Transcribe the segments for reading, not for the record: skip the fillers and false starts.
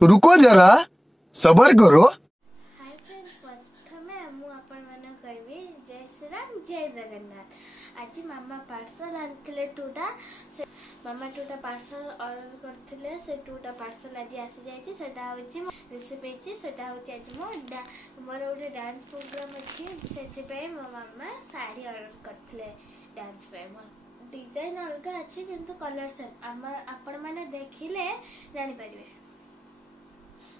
रुको जरा सबर करो। हाय फ्रेंड्स, प्रथमे मु आपण माने कहबी जय श्री राम जय जगन्नाथ। आज मामा पार्सल आनथिले टूटा मामा टूटा पार्सल ऑर्डर करथिले से टूटा पार्सल आज आसी जायछि। सेटा होछि रेसिपी छि सेटा होछि आज मोर ओटे डांस प्रोग्राम अछि सेति पे मो मामा साड़ी ऑर्डर करथिले डांस पे। डिजाइन अलग अच्छी किंतु कलर सेम आपण माने देखिले जानि परिबे।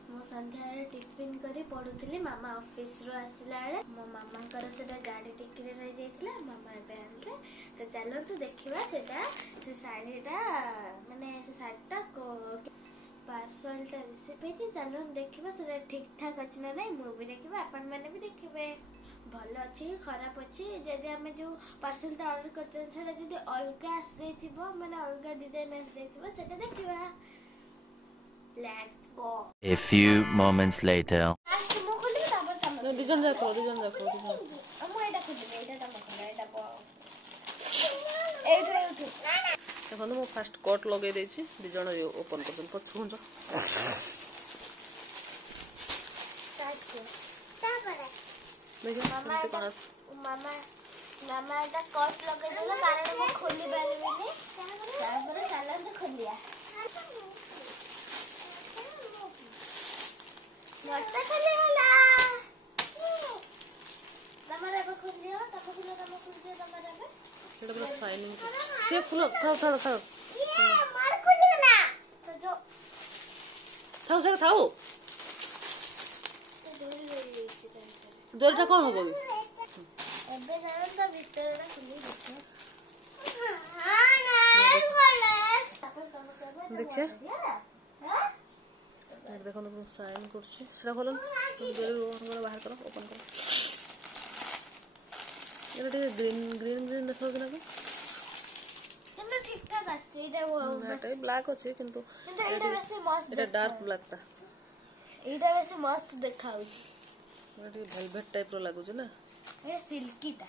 मो संध्या टिफिन करी पढुतली मामा ऑफिस रो आसिला बेले मो मामा कर सेटा गाड़ी टिकरे रह जायतिला मामा एबे आनले त चलंतु देखिबा सेटा से साड़ीटा माने से साड़ीटा पार्सल टा रिसीव हेती। चलन देखिबा सेटा ठीक ठाक अछि ना नै मु भी देखिबा आपण माने भी देखिबे भल अच्छी खराब अच्छी। जदि आम जो पार्सल टा ऑर्डर करते सेटा जदि अलग आस जाइतिबो माने अलग डिजाइन आस जाइतिबो सेटा देखिबा। Let's go. A few moments later. आज तुम खोली तापर तम डिजाइन देखो हम एटा खोली एटा तम खोली एटा को एटा देखो मैं फास्ट कट लगे देछि डिजाइन ओपन कर दन पछुं जा स्टार्ट कर तापर देखो मामा कोन आस मामा मामा एटा कट लगे देला कारण मैं खोली पारिबिनी तापर चलन से खोलिया मरता चले गला तमरा बे खोलियो तम खोलियो तमरा बे एटा पूरा शाइनिंग से खुलो थाओ छाड़ छाड़ ये मार खोली गला तो जो थाओ छाड़ थाओ जोरटा कोन होबो एबे जान त भीतरटा खुली दिसो हां नहीं खोले तापर तम करबे देखिए देखो ना साइन करछि सेटा खोलन जोर बाहर करो ओपन करो ये ग्रीन ग्रीन ग्रीन देखो कि ना किंतु ठीक ठाक आछे एटा एटा ब्लैक अछि किंतु एटा बेसी मस्त एटा डार्क ब्लैक ता एटा बेसी मस्त देखाउछि एटा वेलवेट टाइप रो लागु छ ना ए सिल्की ता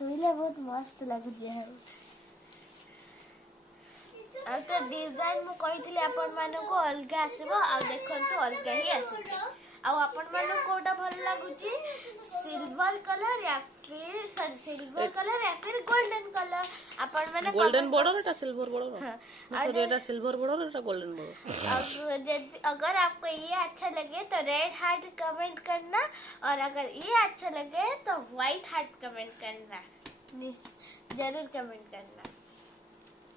सुइले बहुत मस्त लागु जे है। आ तो डिजाइन मु कहितले आपण माने को अलग आसीबो आ देखंतु अलग ही आसीछ आ आपण माने कोटा भल लागुची सिल्वर कलर या फिर सिल्वर कलर या फिर गोल्डन कलर आपण माने गोल्डन बॉर्डर एटा सिल्वर बॉर्डर सॉरी एटा सिल्वर बॉर्डर एटा गोल्डन बॉर्डर। अगर आपको ये अच्छा लगे तो रेड हार्ट कमेंट करना और अगर ये अच्छा लगे तो व्हाइट हार्ट कमेंट करना जरूर कमेंट करना।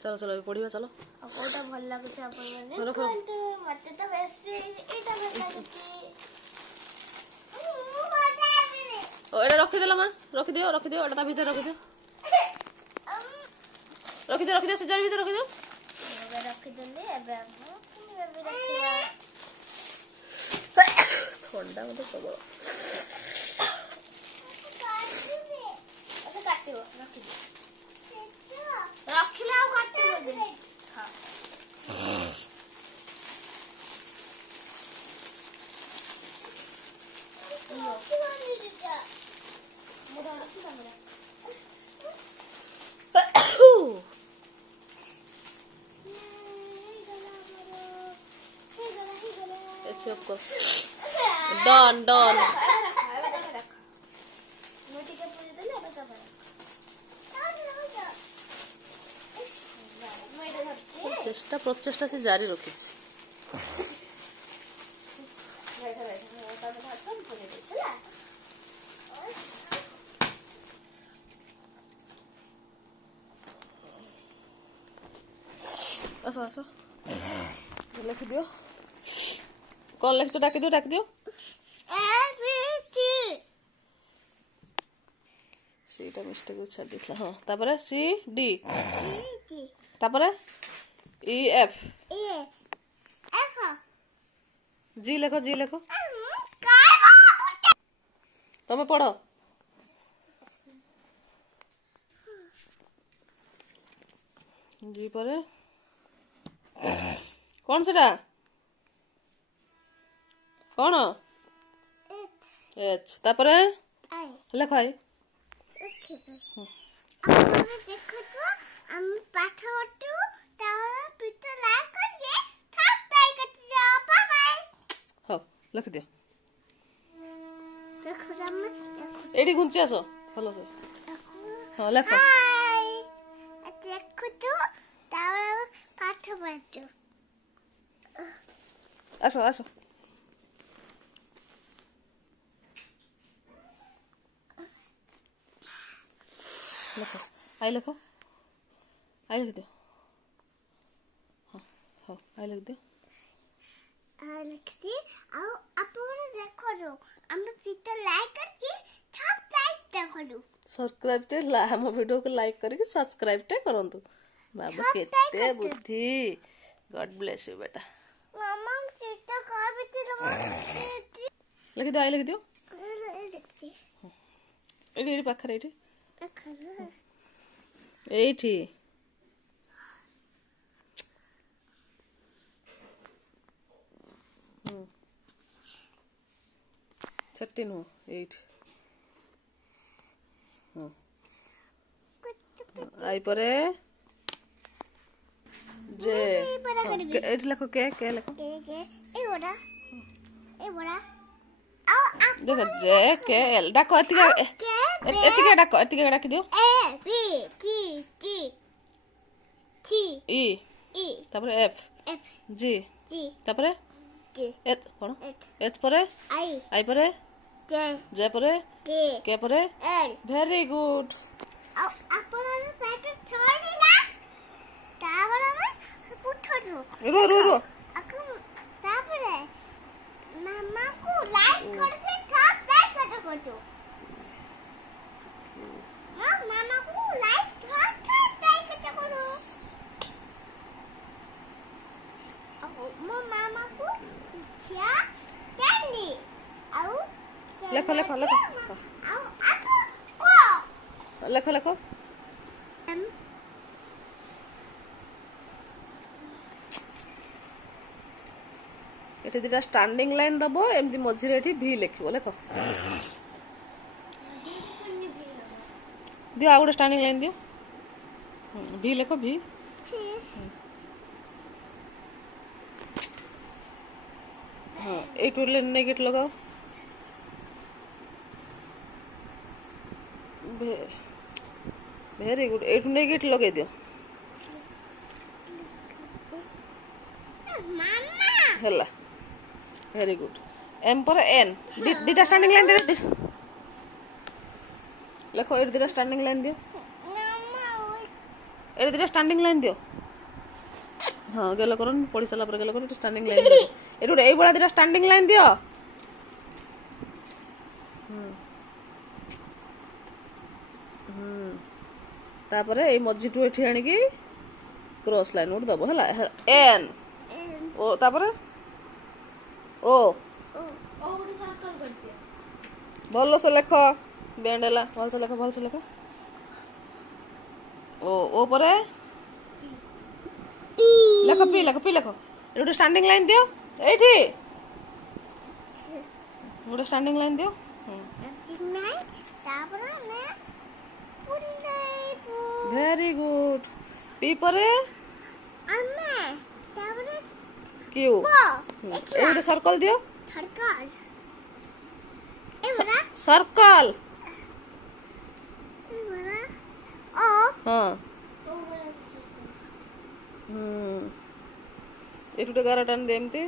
चलो चलो अभी पढ़िबा चलो आ कोटा भल लागुछ आपण माने कोंतु मते तो बेसी एटा भल लागुची ओ एटा रखि देला मां रखि दियो एटा ता भीतर रखि दियो सिजर भीतर रखि दियो एबे रखि देली एबे हम एबे रखिबा ठंडा मते प्रबल अच्छा काटिबो रखि दे रखिले आ काटिबो दे हां मुदा रखि हमरा ऐसे को डन डन मोटी के पूरी देले अब तब चेष्टा प्रचेष्टा से जारी रखी आसो आसो लिख दियो कौन लिख डाक दियो सीटा मिस्टेक छाड़ देथला हां तापर सी डी तापर ई एफ जी लिखो तमे पढ़ो जी पर कौन सेटा कौन एच तापर लिख आई देखो तो हम पाठ लिख दियो देखो राम एडी घुंची आसो भलो से हां लिख हाय देखो तो तावरा पाठ पढ़ो आसो आसो लिखो आई लिख दियो हाँ हाँ आई लिख दियो लिखती आओ ଆପଣ ଦେଖନ୍ତୁ ଆମେ ଭିडिଓ ଲାଇକ୍ କରିକି ସବସ୍କ୍ରାଇବ ଦେଖନ୍ତୁ सब्सक्राइब टे हम वीडियो को लाइक करके सब्सक्राइब टे करंतु बाबा केते बुद्धि गॉड ब्लेस यू बेटा मामा चिट्टा का बिती लिख दियो आई लिख दियो लिखती एडी एडी पाखरे एडी देखो एठी छट्टी नो एट आई परे जे एट लिखो के लिखो ए बड़ा आओ आप देखो जे के एल डाको एतिके डाक दियो A B T T T E E तापरे एफ एफ जी जी तापरे जी एच कोन एच परे आई परे जे परे के परे एल वेरी गुड आओ आपण पेट छोड़िला तावरा में पुठरो रो aku तापरे मामा को लाइक करके सब्सक्राइब करो मामा को लाइक सब्सक्राइब करो मो मामा को क्या करली आओ लिखो आओ आपको लिखो एठी दिटा स्टैंडिंग लाइन दबो एमदी मझिरे एठी भी लिखिबो लेखो दियो आ गुटे स्टैंडिंग लाइन दियो भी लिखो भी हां ए टोटल नेगेट लगाओ वेरी गुड ए नेगेट लगे दियो मामा हला वेरी गुड एम पर एन दिटा स्टैंडिंग लाइन दे लिखो एट दिटा स्टैंडिंग लाइन दियो एट दिटा स्टैंडिंग लाइन दियो हाँ गेलो करन पढ़ी साला पर गेलो कर स्टैंडिंग लाइन दियो एट ए बड़ा दिटा स्टैंडिंग लाइन दियो तापरे ए मझी टू एठी आनी की क्रॉस लाइन उठ दबो हला एन ओ तापरे ओ गोटे सर्कल कर दियो भल से लेख बैंड है भल से लेख ओ परे लेख पी लेख गोटे स्टैंडिंग लाइन दियो एठी गोटे स्टैंडिंग लाइन दियो वेरी गुड पी परे क्यू ए गोटे सर्कल दियो सर्कल हाँ ये गारा टान दे एमती